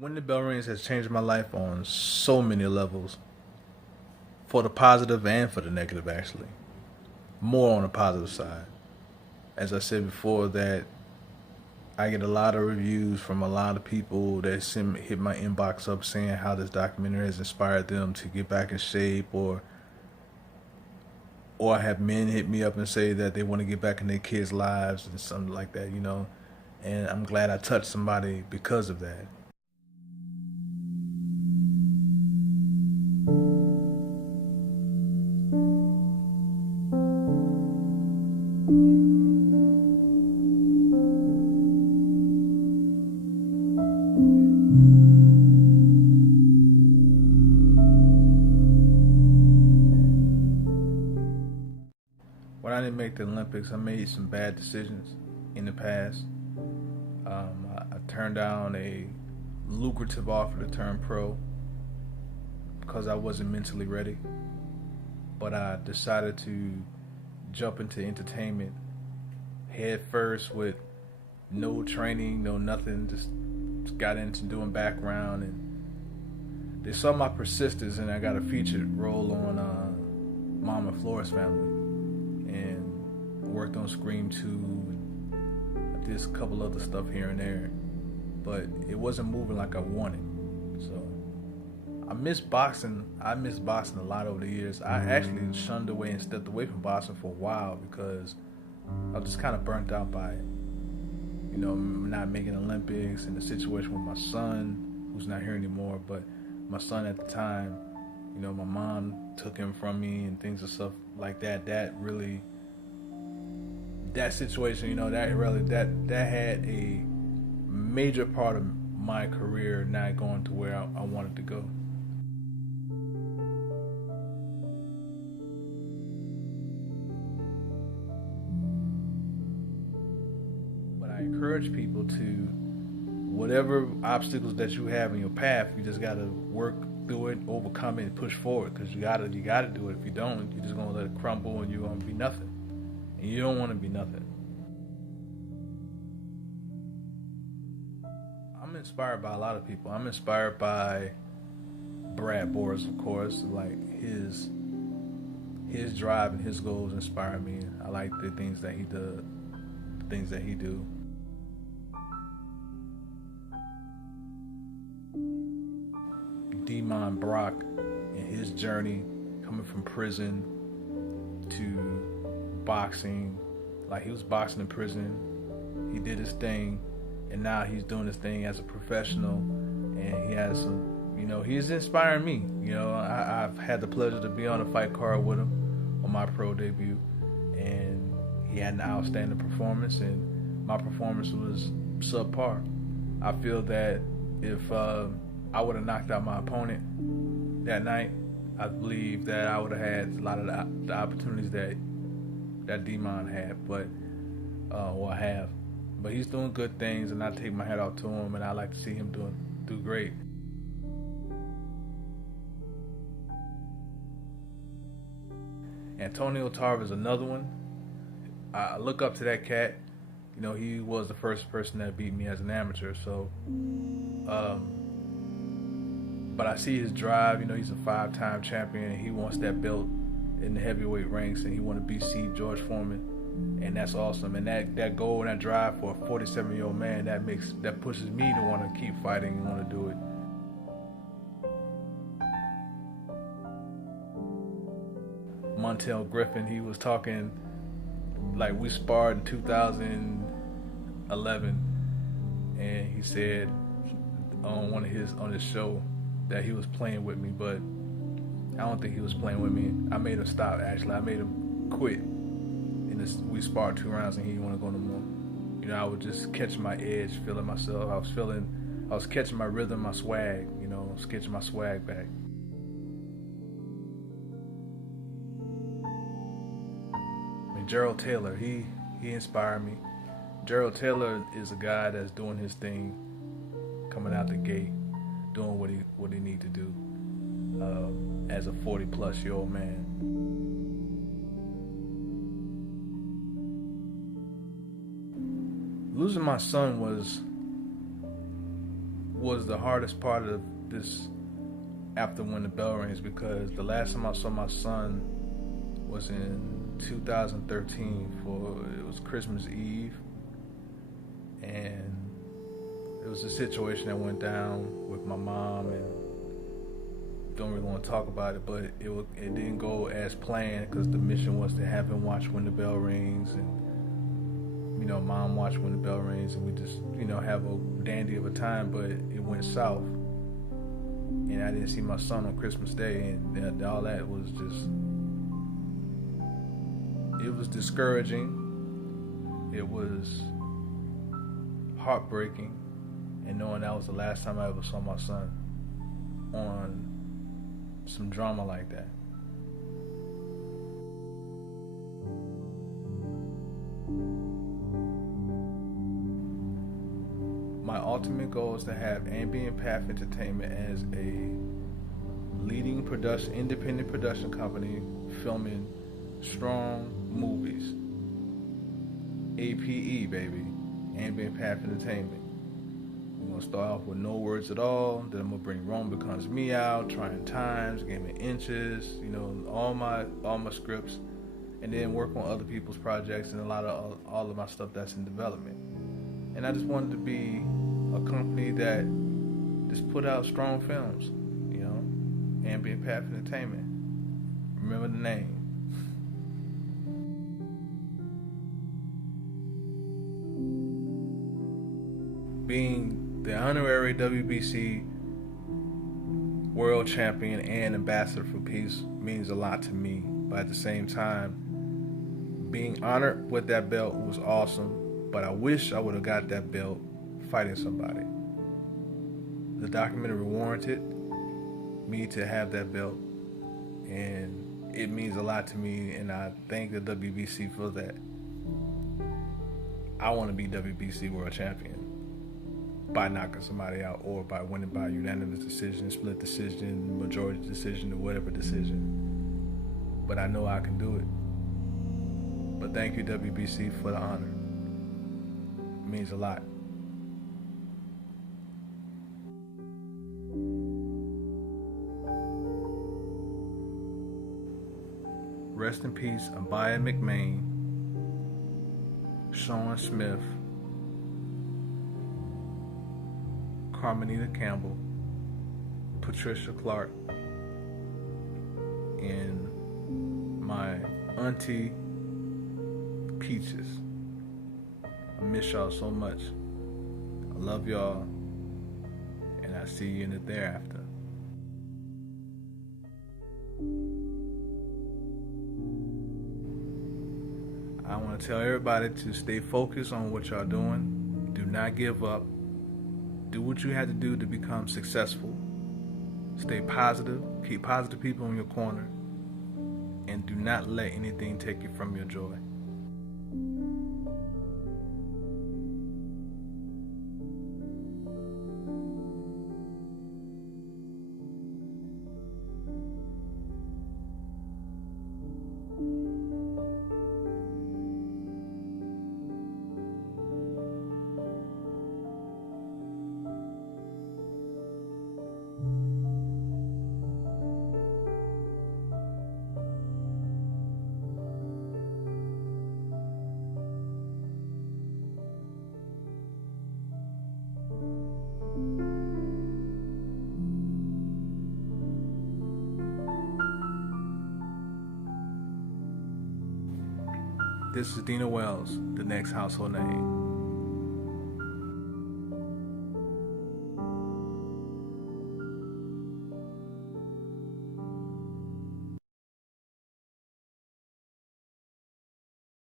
Winning the bell rings has changed my life on so many levels, for the positive and for the negative, actually. More on the positive side. As I said before, that I get a lot of reviews from a lot of people that hit my inbox up saying how this documentary has inspired them to get back in shape, or I have men hit me up and say that they want to get back in their kids' lives and something like that. And I'm glad I touched somebody because of that. When I didn't make the Olympics, I made some bad decisions in the past. I turned down a lucrative offer to turn pro because I wasn't mentally ready. But I decided to jump into entertainment head first with no training, no nothing. Just got into doing background, and they saw my persistence, and I got a featured role on Mom and Flores Family, and worked on Scream 2. And I did a couple other stuff here and there, but it wasn't moving like I wanted. So I miss boxing. I missed boxing a lot over the years. I actually shunned away and stepped away from boxing for a while because I was just kind of burnt out by it. Not making Olympics and the situation with my son, who's not here anymore, but my son at the time, my mom took him from me and things and stuff like that. That situation, that had a major part of my career not going to where I wanted to go. But I encourage people to, whatever obstacles that you have in your path, you just gotta work through it, overcome it, and push forward. Because you gotta do it. If you don't, you're just gonna let it crumble, and you're gonna be nothing. And you don't want to be nothing. I'm inspired by a lot of people. I'm inspired by Brad Boris, of course. Like his drive and his goals inspire me. I like the things that he does, the things that he do. Demon Brock and his journey coming from prison to boxing. Like, he was boxing in prison, he did his thing, and now he's doing his thing as a professional, and he has some, he's inspiring me. I've had the pleasure to be on a fight card with him on my pro debut, and he had an outstanding performance, and my performance was subpar. I feel that if I would have knocked out my opponent that night, I believe that I would have had a lot of the opportunities that Demon had, but or I have. But he's doing good things, and I take my hat off to him, and I like to see him do great. Antonio Tarver is another one. I look up to that cat. He was the first person that beat me as an amateur. So, but I see his drive. He's a 5-time champion, and he wants that belt in the heavyweight ranks, and he want to beat George Foreman, and that's awesome. And that goal and that drive for a 47-year-old man, that pushes me to want to keep fighting and want to do it. Montel Griffin, he was talking, like, we sparred in 2011, and he said on his show that he was playing with me, but I don't think he was playing with me. I made him stop. Actually, I made him quit. And we sparred 2 rounds, and he didn't want to go no more. I would just catch my edge, feeling myself. I was catching my rhythm, my swag. I was catching my swag back. Gerald Taylor, he inspired me. Gerald Taylor is a guy that's doing his thing, coming out the gate, doing what he need to do as a 40-plus-year-old man. Losing my son was the hardest part of this after when the bell rings, because the last time I saw my son was in 2013 it was Christmas Eve, and it was a situation that went down with my mom, and don't really want to talk about it, but it didn't go as planned, because the mission was to have him watch when the bell rings, and mom watch when the bell rings, and we just have a dandy of a time. But it went south, and I didn't see my son on Christmas Day, and all that was just, it was discouraging, it was heartbreaking, and knowing that was the last time I ever saw my son on some drama like that. My ultimate goal is to have Ambient Path Entertainment as a leading independent production company filming strong movies. APE, baby. Ambient Path Entertainment. We're going to start off with No Words at All. Then I'm going to bring Rome Becomes Me out, Trying Times, Game of Inches, all my scripts, and then work on other people's projects and all of my stuff that's in development. And I just wanted to be a company that just put out strong films, Ambient Path Entertainment. Remember the name. Being the honorary WBC world champion and ambassador for peace means a lot to me. But at the same time, being honored with that belt was awesome. But I wish I would have got that belt fighting somebody. The documentary warranted me to have that belt, and it means a lot to me, and I thank the WBC for that. I want to be WBC world champion by knocking somebody out, or by winning by unanimous decision, split decision, majority decision, or whatever decision. But I know I can do it. But thank you, WBC, for the honor. It means a lot. Rest in peace, Abaya McMain, Sean Smith, Carmenita Campbell, Patricia Clark, and my auntie Peaches. I miss y'all so much. I love y'all, and I see you in the thereafter. I want to tell everybody to stay focused on what y'all doing. Do not give up. Do what you had to do to become successful. Stay positive. Keep positive people in your corner. And do not let anything take you from your joy. This is Dino Wells, the next household name.